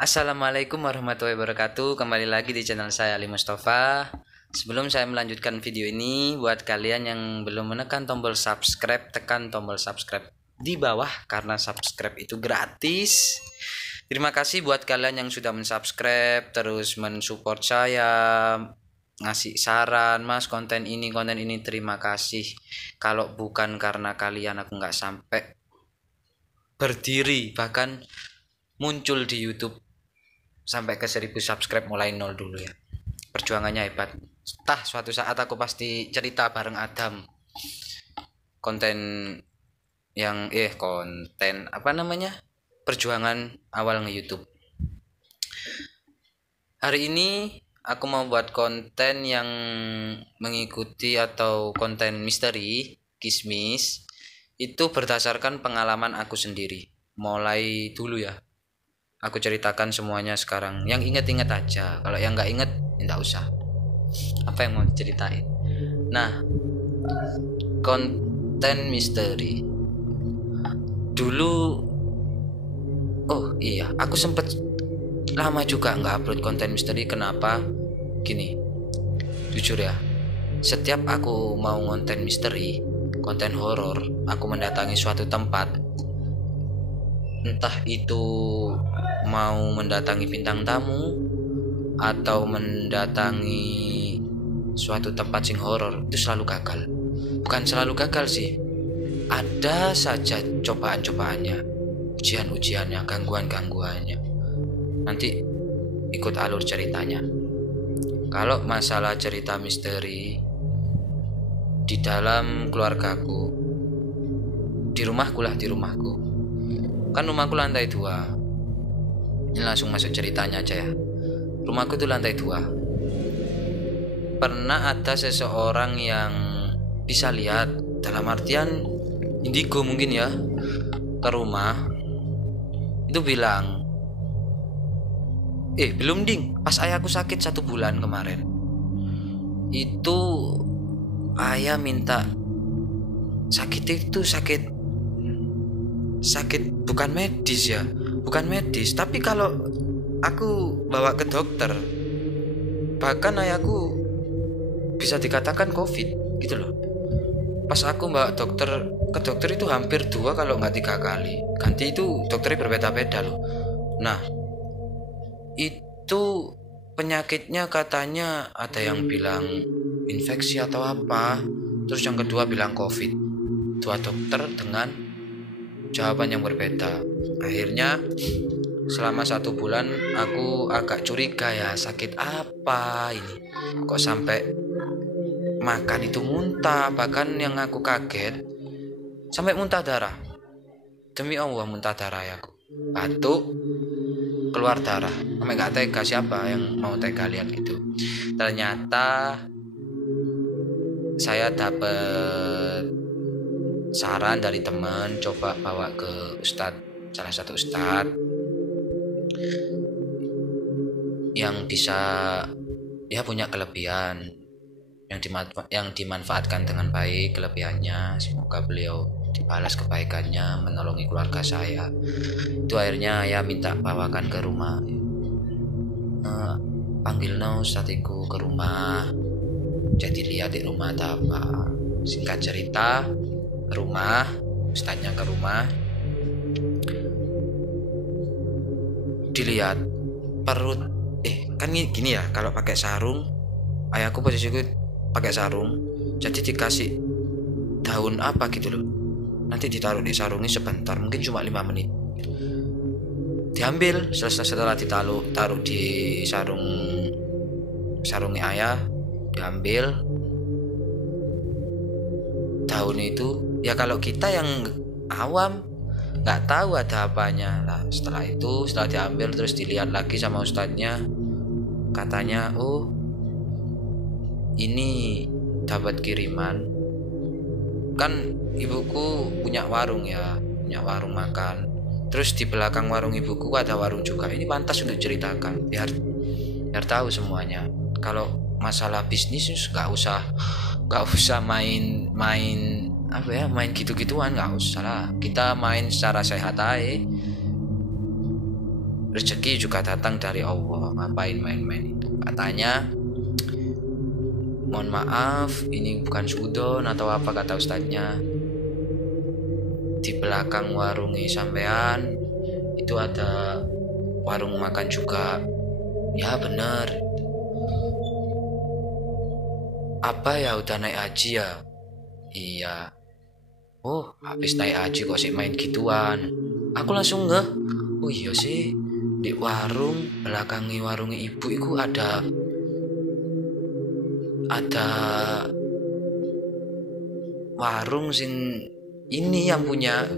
Assalamualaikum warahmatullahi wabarakatuh. Kembali lagi di channel saya Ali Mustafa. Sebelum saya melanjutkan video ini, buat kalian yang belum menekan tombol subscribe, tekan tombol subscribe di bawah karena subscribe itu gratis. Terima kasih buat kalian yang sudah mensubscribe, terus mensupport saya, ngasih saran, Mas konten ini. Terima kasih. Kalau bukan karena kalian, aku nggak sampai berdiri, bahkan muncul di YouTube sampai ke 1000 subscribe mulai nol dulu ya. Perjuangannya hebat. Suatu saat aku pasti cerita bareng Adam. Konten konten apa namanya? Perjuangan awal nge-YouTube. Hari ini aku mau buat konten yang mengikuti atau konten misteri, kismis. Itu berdasarkan pengalaman aku sendiri. Mulai dulu ya. Aku ceritakan semuanya sekarang. Yang inget-inget aja. Kalau yang nggak inget, tidak usah. Apa yang mau diceritain? Nah, konten misteri. Dulu, aku sempet lama juga nggak upload konten misteri. Kenapa? Gini, jujur ya. Setiap aku mau konten misteri, konten horor, aku mendatangi suatu tempat. Entah itu mau mendatangi bintang tamu atau mendatangi suatu tempat sing horor, itu selalu gagal. Bukan selalu gagal sih, ada saja cobaan-cobaannya, ujian-ujiannya, gangguan-gangguannya. Nanti ikut alur ceritanya. Kalau masalah cerita misteri di dalam keluargaku, di rumahku, kan rumahku lantai 2. Ini langsung masuk ceritanya aja ya. Rumahku tuh lantai 2. Pernah ada seseorang yang bisa lihat, dalam artian indigo mungkin ya, ke rumah. Itu bilang, belum ding, pas ayahku sakit 1 bulan kemarin. Itu ayah minta sakit itu sakit bukan medis, tapi kalau aku bawa ke dokter, bahkan ayahku bisa dikatakan COVID gitu loh. Pas aku bawa ke dokter itu hampir 2 kalau nggak 3 kali ganti, itu dokternya berbeda-beda loh. Nah, itu penyakitnya katanya ada yang bilang infeksi atau apa, terus yang kedua bilang COVID. 2 dokter dengan jawaban yang berbeda. Akhirnya selama 1 bulan aku agak curiga ya, sakit apa ini, kok sampai makan itu muntah. Bahkan yang aku kaget, sampai muntah darah. Demi Allah muntah darah ya aku. Batuk, keluar darah. Sampai gak tega, siapa yang mau tega lihat gitu. Ternyata saya dapat saran dari teman, coba bawa ke salah satu ustadz yang bisa ya punya kelebihan yang dimanfaatkan dengan baik kelebihannya. Semoga beliau dibalas kebaikannya, menolongi keluarga saya. Itu akhirnya ya minta bawakan ke rumah. Panggil ustadziku ke rumah, jadi lihat di rumah ada apa. Singkat cerita, ke rumah, ustadznya ke rumah, dilihat perut, kan gini ya, kalau pakai sarung, ayahku posisiku pakai sarung, jadi dikasih daun apa gitu loh, nanti ditaruh di sarungnya sebentar, mungkin cuma 5 menit, diambil. Setelah taruh di sarungnya ayah, diambil daun itu. Ya kalau kita yang awam nggak tahu ada apanya. Nah, setelah diambil terus dilihat lagi sama ustadznya, katanya ini dapat kiriman. Kan ibuku punya warung makan, terus di belakang warung ibuku ada warung juga. Ini pantas untuk ceritakan biar tahu semuanya. Kalau masalah bisnis nggak usah main gitu-gituan, nggak usah lah. Kita main secara sehat aja. rezeki juga datang dari Allah. Ngapain main-main itu? Katanya, mohon maaf, ini bukan sudon atau apa kata ustadznya. Di belakang warungnya sampean itu ada warung makan juga. Ya bener. Apa ya, udah naik haji ya? Iya. Oh, habis naik haji kok sih main gituan. Aku langsung ngeh. Oh iya sih, di warung belakangi warungnya ibu itu ada warung sing ini yang punya.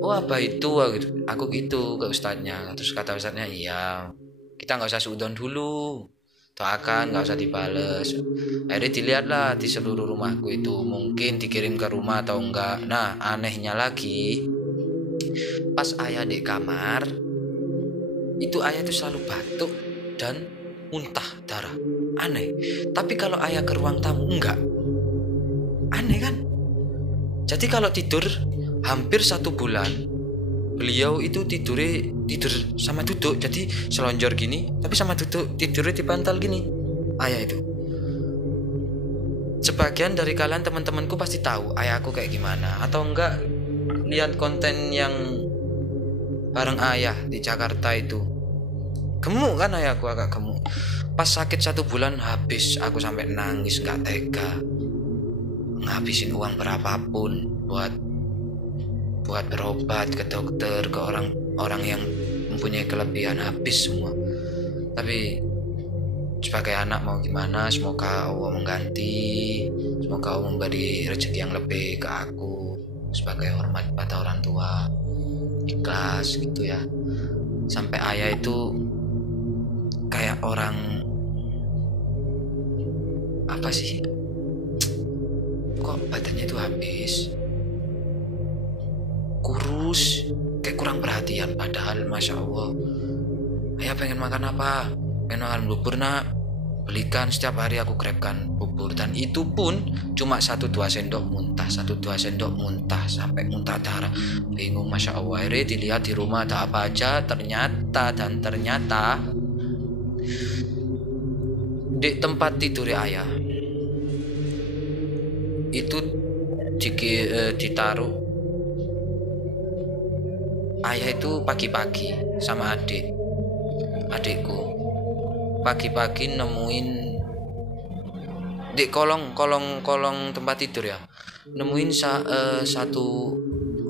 Oh apa itu? Aku gitu ke ustadznya. Terus kata ustadznya, iya kita nggak usah suudon dulu, doakan nggak usah dibales. Akhirnya dilihatlah di seluruh rumahku itu, mungkin dikirim ke rumah atau enggak. Nah anehnya lagi, pas ayah di kamar itu ayah itu selalu batuk dan muntah darah. Aneh. Tapi kalau ayah ke ruang tamu enggak. Aneh kan? Jadi kalau tidur hampir 1 bulan beliau itu tidur sama duduk. Jadi selonjor gini tapi sama duduk, tidurnya di bantal gini ayah itu. Sebagian dari kalian teman-temanku pasti tahu ayahku kayak gimana, atau enggak lihat konten yang bareng ayah di Jakarta itu. Gemuk kan ayahku, agak gemuk. Pas sakit 1 bulan habis, aku sampai nangis gak tega. Ngabisin uang berapapun buat berobat ke dokter, ke orang yang mempunyai kelebihan, habis semua. Tapi sebagai anak mau gimana, semoga Allah mengganti, semoga Allah memberi rezeki yang lebih ke aku sebagai hormat pada orang tua, ikhlas gitu ya. Sampai ayah itu kayak orang apa sih, kok badannya itu habis, kurus, kayak kurang perhatian. Padahal Masya Allah, ayah pengen makan apa, pengen makan bubur nak, belikan setiap hari, aku grabkan bubur. Dan itu pun cuma 1-2 sendok muntah, 1-2 sendok muntah sampai muntah darah. Bingung Masya Allah. Akhirnya dilihat di rumah ada apa aja. Ternyata di tempat tidur ayah itu ditaruh. Ayah itu pagi-pagi sama adikku pagi-pagi nemuin di kolong tempat tidur ya, nemuin satu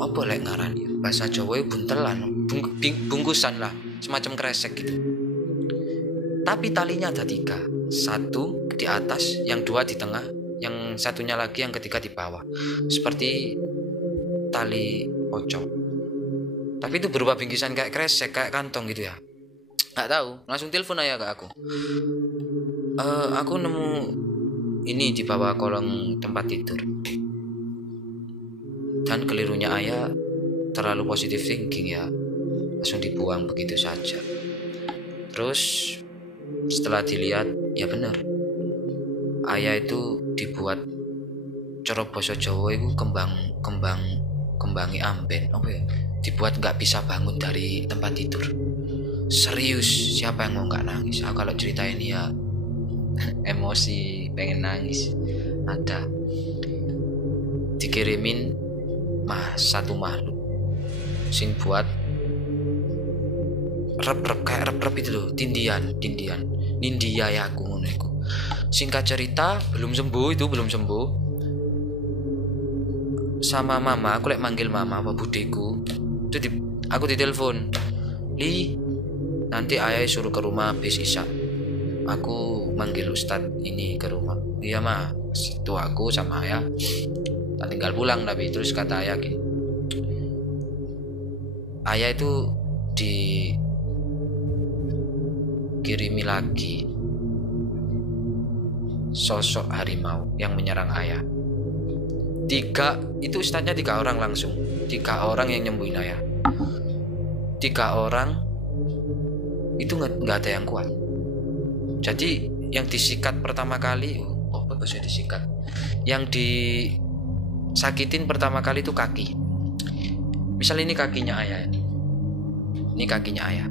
apa lek ngaran ya, bahasa Jawa buntelan, bungkusan lah, semacam kresek gitu. Tapi talinya ada 3, 1 di atas, yang 2 di tengah, yang satunya lagi, yang ketiga di bawah, seperti tali pocong. Tapi itu berupa bingkisan kayak kresek, kayak kantong gitu ya. Nggak tahu, langsung telepon ayah ke aku. Aku nemu ini di bawah kolong tempat tidur. Dan kelirunya ayah terlalu positive thinking ya, langsung dibuang begitu saja. Terus setelah dilihat, ya benar, ayah itu dibuat cara basa Jawa itu kembangi amben, apa ya, dibuat nggak bisa bangun dari tempat tidur. Serius, siapa yang mau nggak nangis? Kalau cerita ini ya emosi, pengen nangis. Ada dikirimin satu makhluk sing buat rep kayak rep itu loh, tindian nindia ya aku ngono iku. Singkat cerita, belum sembuh sama mama. Aku manggil mama apa budeku itu aku ditelepon, Li, nanti ayah suruh ke rumah habis isya. Aku manggil ustadz ini ke rumah. Iya mah, itu aku sama ayah tak tinggal pulang. Tapi terus kata ayah gini, ayah itu dikirimi lagi sosok harimau yang menyerang ayah. 3 itu ustadznya 3 orang langsung, 3 orang yang nyembuhin ayah. 3 orang itu nggak ada yang kuat. Jadi yang disikat pertama kali, apa bahasa disikat, yang disakitin pertama kali itu kaki. Misal ini kakinya ayah, Ini kakinya ayah.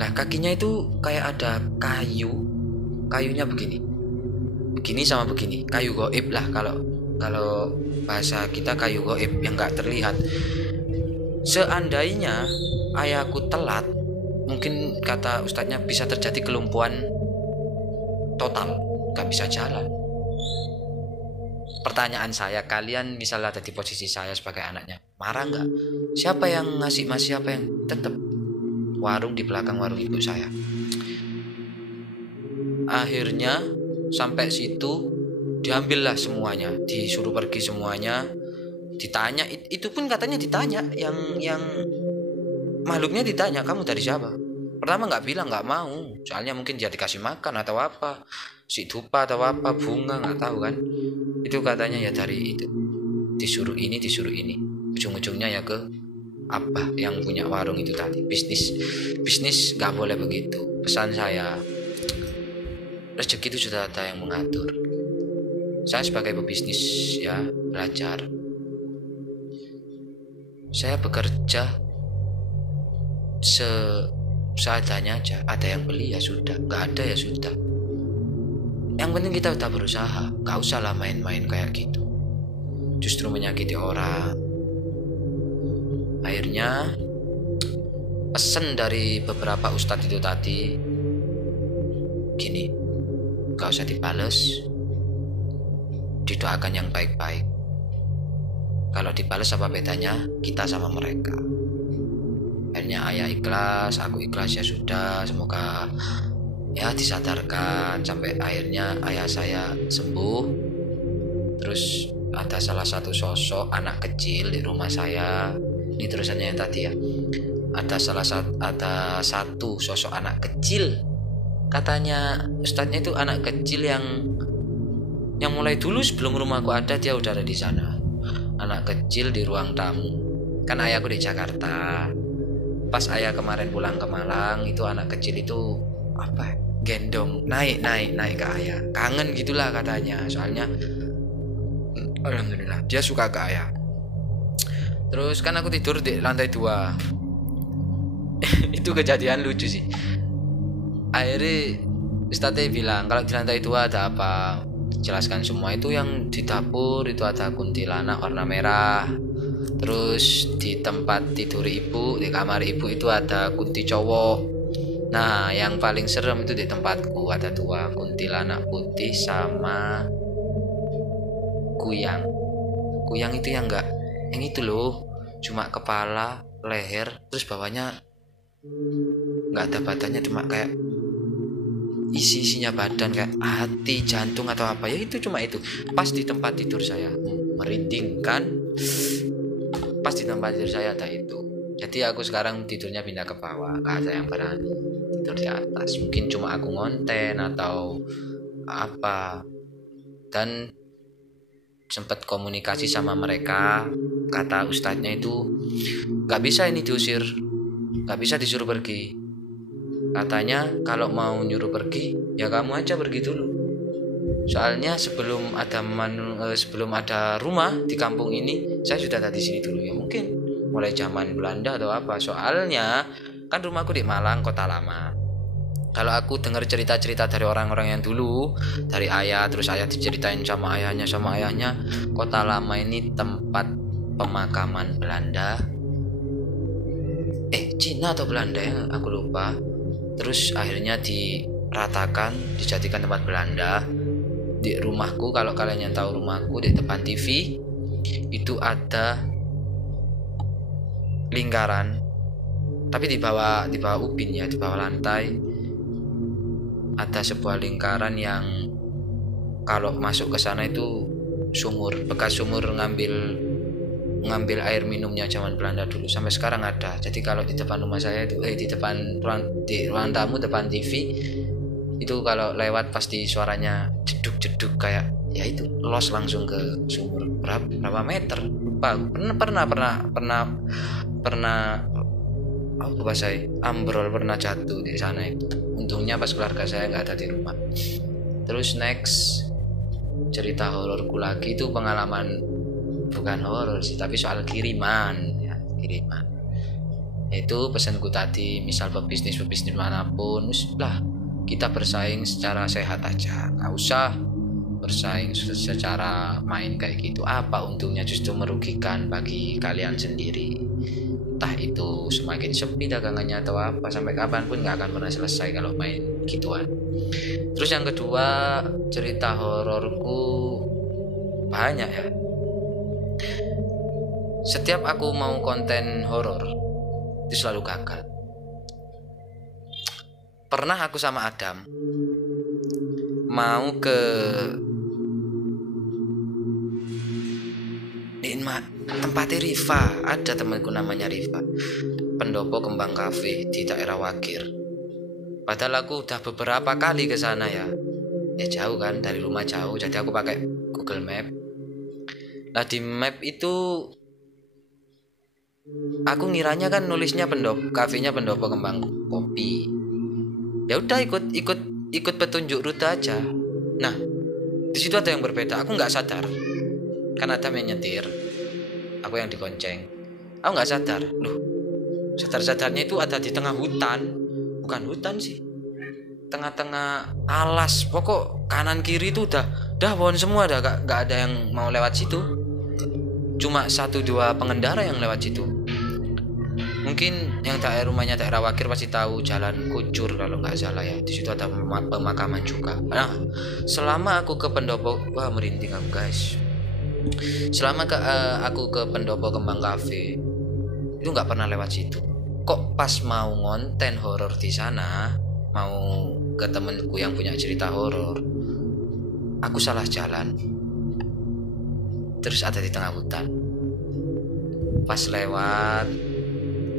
Nah kakinya itu kayak ada kayunya begini sama begini, kayu goib lah kalau bahasa kita, kayu goib yang nggak terlihat. Seandainya ayahku telat, mungkin kata ustadznya bisa terjadi kelumpuhan total, nggak bisa jalan. Pertanyaan saya, kalian misalnya ada di posisi saya sebagai anaknya, marah nggak? Siapa yang ngasih mas, siapa yang tetap warung di belakang warung ibu saya. Akhirnya sampai situ diambillah semuanya, disuruh pergi semuanya, ditanya, itu pun katanya ditanya, yang makhluknya ditanya, kamu dari siapa? Pertama nggak bilang, nggak mau, soalnya mungkin dia dikasih makan atau apa, si dupa atau apa, bunga, nggak tahu kan. Itu katanya ya dari itu, disuruh ini ujung-ujungnya ya ke abah yang punya warung itu tadi. Bisnis nggak boleh begitu. Pesan saya, rezeki itu sudah ada yang mengatur. Saya sebagai pebisnis ya belajar, saya bekerja seadanya aja. Ada yang beli ya sudah, nggak ada ya sudah. Yang penting kita udah berusaha, nggak usah lah main-main kayak gitu, justru menyakiti orang. Akhirnya pesan dari beberapa ustadz itu tadi gini, nggak usah dibales, didoakan yang baik-baik. Kalau dibales apa bedanya kita sama mereka? Akhirnya ayah ikhlas, aku ikhlas, ya sudah, semoga ya disadarkan. Sampai akhirnya ayah saya sembuh. Terus ada salah satu sosok anak kecil di rumah saya. Ini terusannya yang tadi ya. Ada satu sosok anak kecil. Katanya ustadznya itu anak kecil yang mulai dulu sebelum rumahku ada, dia udah ada di sana. Anak kecil di ruang tamu. Kan ayahku di Jakarta. Pas ayah kemarin pulang ke Malang, itu anak kecil itu apa? Gendong, naik ke ayah. Kangen gitulah katanya. Soalnya alhamdulillah dia suka ke ayah. Terus kan aku tidur di lantai 2. Itu kejadian lucu sih. Akhirnya ustadznya bilang, kalau di lantai 2 ada apa? Jelaskan semua. Itu yang di dapur itu ada kuntilanak warna merah. Terus di tempat tidur ibu, di kamar ibu itu ada kunti cowok. Nah yang paling serem itu di tempatku ada 2, kuntilanak putih sama kuyang. Kuyang itu yang itu loh, cuma kepala, leher, terus bawahnya nggak ada badannya, cuma kayak isinya badan, kayak hati, jantung atau apa ya, itu cuma itu. Pas di tempat tidur saya, merinding kan. Pas di tempat tidur saya ada itu. Jadi aku sekarang tidurnya pindah ke bawah, gak ada yang berani tidur di atas. Mungkin cuma aku ngonten atau apa. Dan sempat komunikasi sama mereka. Kata ustadznya itu, gak bisa ini diusir, gak bisa disuruh pergi. Katanya kalau mau nyuruh pergi ya kamu aja pergi dulu. Soalnya sebelum ada rumah di kampung ini, saya sudah ada di sini dulu ya, mungkin mulai zaman Belanda atau apa. Soalnya kan rumahku di Malang, kota lama. Kalau aku dengar cerita-cerita dari orang-orang yang dulu, dari ayah, terus ayah diceritain sama ayahnya, kota lama ini tempat pemakaman Belanda. Cina atau Belanda ya, aku lupa. Terus akhirnya diratakan, dijadikan tempat Belanda. Di rumahku, kalau kalian yang tahu rumahku, di depan TV itu ada lingkaran, tapi di bawah ubin ya, di bawah lantai ada sebuah lingkaran yang kalau masuk ke sana itu sumur, bekas sumur ngambil air minumnya zaman Belanda dulu, sampai sekarang ada. Jadi kalau di depan rumah saya itu di ruang tamu depan TV itu kalau lewat pasti suaranya jeduk kayak ya itu los langsung ke sumur. Berapa meter lupa. Pernah aku bahasai ambrol, pernah jatuh di sana itu. Untungnya pas keluarga saya nggak ada di rumah. Terus next cerita hororku lagi, itu pengalaman bukan horor sih, tapi soal kiriman ya, kiriman. Itu pesanku tadi, misal pebisnis manapun lah, kita bersaing secara sehat aja, nggak usah bersaing secara main kayak gitu. Apa untungnya, justru merugikan bagi kalian sendiri. Entah itu semakin sepi dagangannya atau apa, sampai kapanpun nggak akan pernah selesai kalau main gituan. Terus yang kedua, cerita hororku banyak ya. Setiap aku mau konten horor itu selalu gagal. Pernah aku sama Adam mau ke tempatnya Riva, ada temanku namanya Riva, pendopo kembang cafe di daerah Wagir. Padahal aku udah beberapa kali ke sana ya jauh kan, dari rumah jauh, jadi aku pakai Google Map. Nah di map itu aku ngiranya kan nulisnya kafenya pendopo kembang kopi. Ya udah ikut petunjuk rute aja. Nah di situ ada yang berbeda. Aku nggak sadar, kan Adam yang nyetir, aku yang dikonceng. Aku nggak sadar, loh sadar-sadarnya itu ada di tengah hutan. Bukan hutan sih, tengah-tengah alas. Pokok kanan kiri itu udah pohon semua, nggak ada yang mau lewat situ. Cuma 1-2 pengendara yang lewat situ. Mungkin yang rumahnya daerah Wakir pasti tahu jalan Kucur kalau nggak salah ya. Di situ ada pemakaman juga. Nah, selama aku ke pendopo, wah merinding aku guys. Selama aku ke pendopo kembang cafe itu nggak pernah lewat situ. Kok pas mau ngonten horor di sana, mau ke temenku yang punya cerita horor, aku salah jalan. Terus ada di tengah hutan. Pas lewat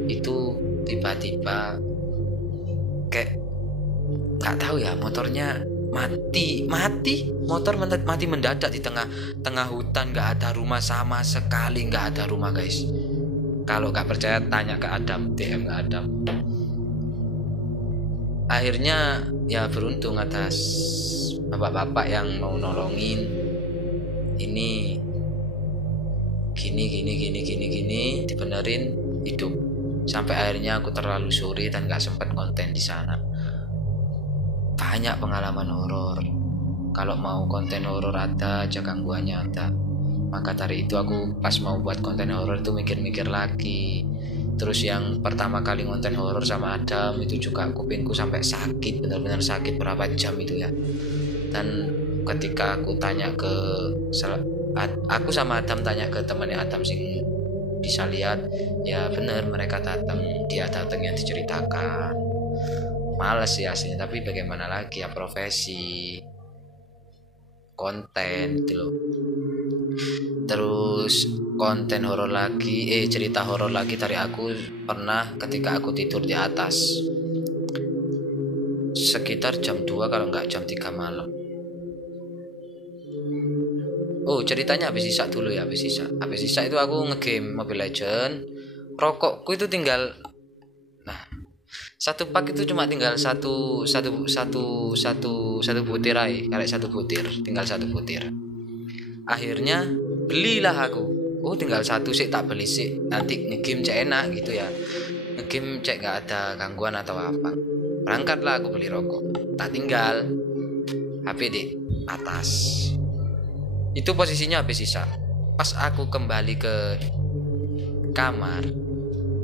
itu tiba-tiba kayak nggak tahu ya, motornya mati motor mati mendadak di tengah hutan. Nggak ada rumah sama sekali, nggak ada rumah guys. Kalau nggak percaya tanya ke Adam, DM ke Adam. Akhirnya ya beruntung ada bapak-bapak yang mau nolongin. Ini gini dibenerin, hidup. Sampai akhirnya aku terlalu sore dan gak sempat konten di sana. Banyak pengalaman horor. Kalau mau konten horor ada aja gangguannya ada. Maka dari itu aku pas mau buat konten horor itu mikir-mikir lagi. Terus yang pertama kali konten horor sama Adam itu juga kupingku sampai sakit, benar-benar sakit berapa jam itu ya. Dan ketika aku sama Adam tanya ke temannya Adam sing bisa lihat, ya bener mereka datang, dia datang yang diceritakan. Males sih aslinya, tapi bagaimana lagi ya, profesi konten gitu loh. Terus konten horor lagi, cerita horor lagi dari aku pernah ketika aku tidur di atas sekitar jam 2 kalau nggak jam 3 malam. Oh ceritanya habis isak dulu ya. Habis isak itu aku ngegame Mobile Legend. Rokokku itu tinggal, nah satu pak itu cuma tinggal satu butir aja, kayak satu butir, tinggal satu butir. Akhirnya belilah aku. Oh tinggal satu sih, tak beli sih, nanti ngegame cek enak gitu ya, ngegame cek nggak ada gangguan atau apa. Berangkatlah aku beli rokok, tak tinggal HP di atas. Itu posisinya habis sisa. Pas aku kembali ke kamar,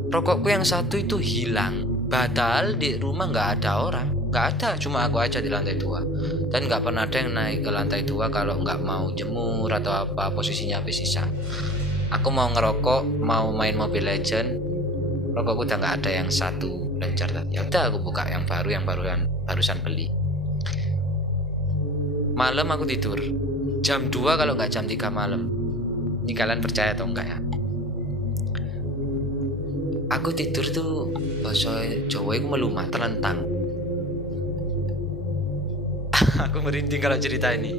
rokokku yang satu itu hilang. Padahal di rumah nggak ada orang, nggak ada, cuma aku aja di lantai 2. Dan nggak pernah ada yang naik ke lantai 2 kalau nggak mau jemur atau apa. Posisinya habis sisa. Aku mau ngerokok, mau main Mobile Legend, rokokku udah nggak ada yang satu lencar tadi. Ya udah aku buka yang barusan beli. Malam aku tidur jam 2 kalau nggak jam 3 malam. Ini kalian percaya atau enggak ya? Aku tidur tuh bahasa Jawa itu melumah, terlentang. Aku merinding kalau cerita ini.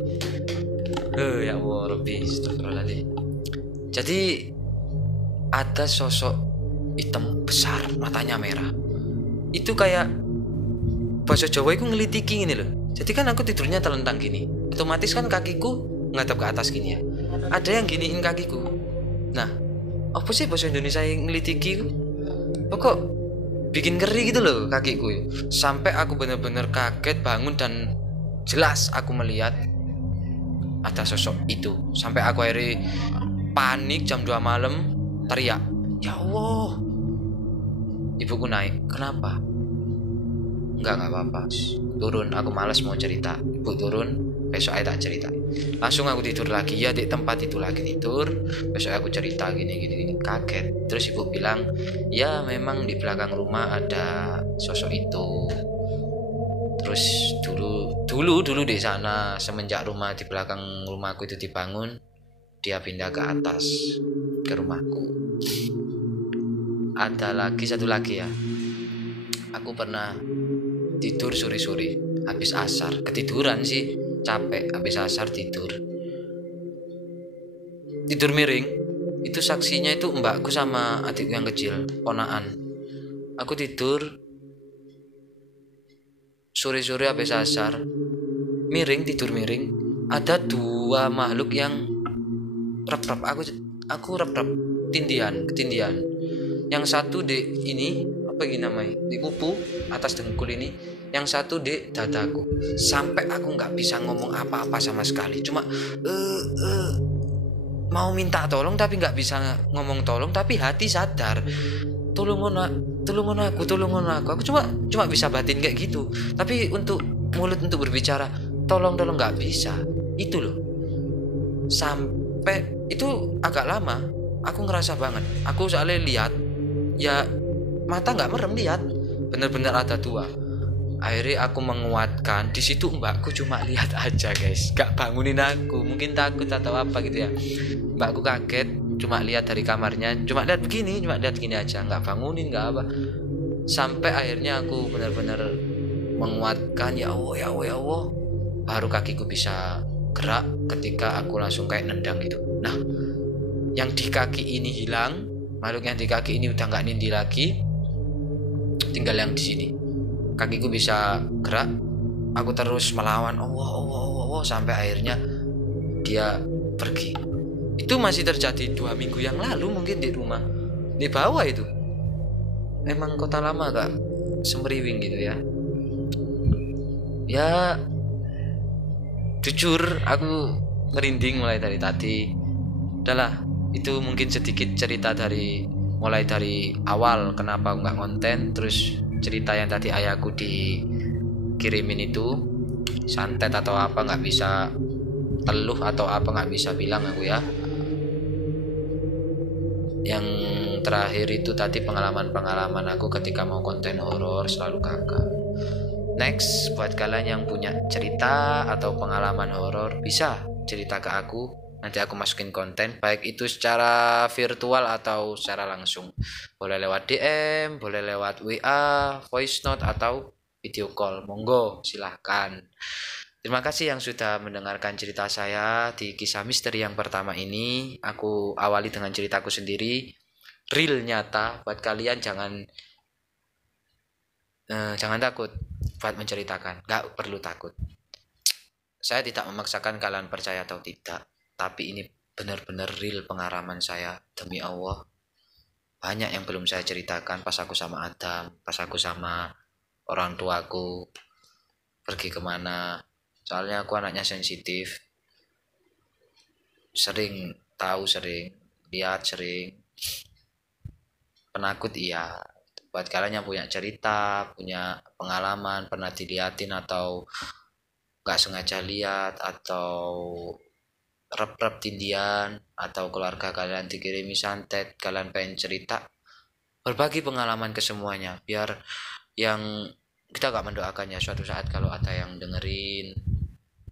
Ya Allah, Rabbi, astagfirullahaladzim. Jadi ada sosok hitam besar, matanya merah. Itu kayak bahasa Jawa itu ngelitiki ini loh. Jadi kan aku tidurnya terlentang gini, otomatis kan kakiku ngadap ke atas gini ya. Ada yang giniin kakiku. Nah, apa sih bahasa Indonesia yang ngelitiki? pokok bikin ngeri gitu loh kakiku. Sampai aku bener-bener kaget bangun dan jelas aku melihat ada sosok itu. Sampai aku akhirnya panik jam 2 malam, teriak, "Ya Allah." Ibuku naik, "Kenapa?" Enggak apa-apa, turun, aku malas mau cerita. Ibu turun, besok aja tak cerita. Langsung aku tidur lagi, ya di tempat itu lagi tidur. Besok aku cerita gini, kaget. Terus ibu bilang, "Ya memang di belakang rumah ada sosok itu." Terus dulu di sana, semenjak rumah di belakang rumahku itu dibangun, dia pindah ke atas ke rumahku. Ada lagi satu lagi ya, aku pernah tidur sore-sore habis asar, ketiduran sih, capek, habis asar tidur miring. Itu saksinya itu mbakku sama adikku yang kecil, ponaan. Aku tidur sore-sore habis asar, tidur miring, ada dua makhluk yang rep-rep, aku rep-rep, ketindihan. Yang satu di ini, apa ini namanya, di kupu atas dengkul ini, yang satu di dadaku. Sampai aku nggak bisa ngomong apa-apa sama sekali, cuma mau minta tolong tapi nggak bisa ngomong tolong, tapi hati sadar, tolong aku. Aku cuma bisa batin kayak gitu, tapi untuk mulut untuk berbicara tolong nggak bisa. Itu loh, sampai itu agak lama aku ngerasa banget. Aku soalnya lihat, ya mata nggak merem, lihat bener-bener ada dua. Akhirnya aku menguatkan. Di situ mbakku cuma lihat aja guys, gak bangunin aku, mungkin takut atau apa gitu ya. Mbakku kaget, cuma lihat dari kamarnya, cuma lihat begini aja, nggak bangunin, nggak apa. Sampai akhirnya aku benar-benar menguatkan, ya Allah, baru kakiku bisa gerak ketika aku langsung kayak nendang gitu. Nah, yang di kaki ini hilang, makhluk yang di kaki ini udah nggak nindi lagi, tinggal yang di sini. Kakiku bisa gerak, aku terus melawan Allah sampai akhirnya dia pergi. Itu masih terjadi 2 minggu yang lalu, mungkin di rumah di bawah itu. Emang kota lama gak semeriwing gitu ya. Ya jujur aku merinding mulai dari tadi. Udahlah, itu mungkin sedikit cerita mulai dari awal kenapa aku nggak konten, terus cerita yang tadi ayahku dikirimin itu santet atau apa, nggak bisa teluh atau apa, nggak bisa bilang aku ya. Yang terakhir itu tadi pengalaman aku ketika mau konten horor selalu gagal. Next, buat kalian yang punya cerita atau pengalaman horor, bisa cerita ke aku, nanti aku masukin konten, baik itu secara virtual atau secara langsung. Boleh lewat DM, boleh lewat WA, voice note, atau video call. Monggo, silahkan. Terima kasih yang sudah mendengarkan cerita saya di kisah misteri yang pertama ini. Aku awali dengan ceritaku sendiri, real, nyata. Buat kalian jangan takut buat menceritakan, gak perlu takut. Saya tidak memaksakan kalian percaya atau tidak, tapi ini benar-benar real pengalaman saya, demi Allah. Banyak yang belum saya ceritakan pas aku sama Adam, pas aku sama orang tuaku pergi kemana. Soalnya aku anaknya sensitif, sering lihat, sering penakut. Iya, buat kalian yang punya cerita, punya pengalaman, pernah diliatin atau gak sengaja lihat, atau rep-rep tindian, atau keluarga kalian dikirimi santet, kalian pengen cerita, berbagi pengalaman ke semuanya, biar yang kita gak mendoakannya suatu saat kalau ada yang dengerin,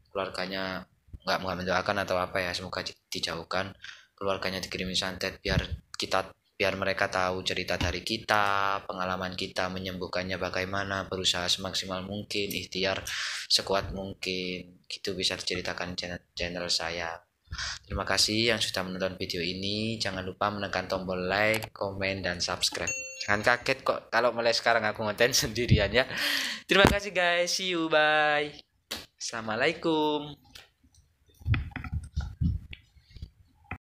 keluarganya gak mendoakan atau apa ya, semoga dijauhkan, keluarganya dikirimi santet, biar mereka tahu cerita dari kita, pengalaman kita menyembuhkannya bagaimana, berusaha semaksimal mungkin, ikhtiar sekuat mungkin, gitu bisa diceritakan channel saya. Terima kasih yang sudah menonton video ini. Jangan lupa menekan tombol like, komen, dan subscribe. Jangan kaget kok kalau mulai sekarang aku ngonten sendirian ya. Terima kasih guys, see you, bye. Assalamualaikum.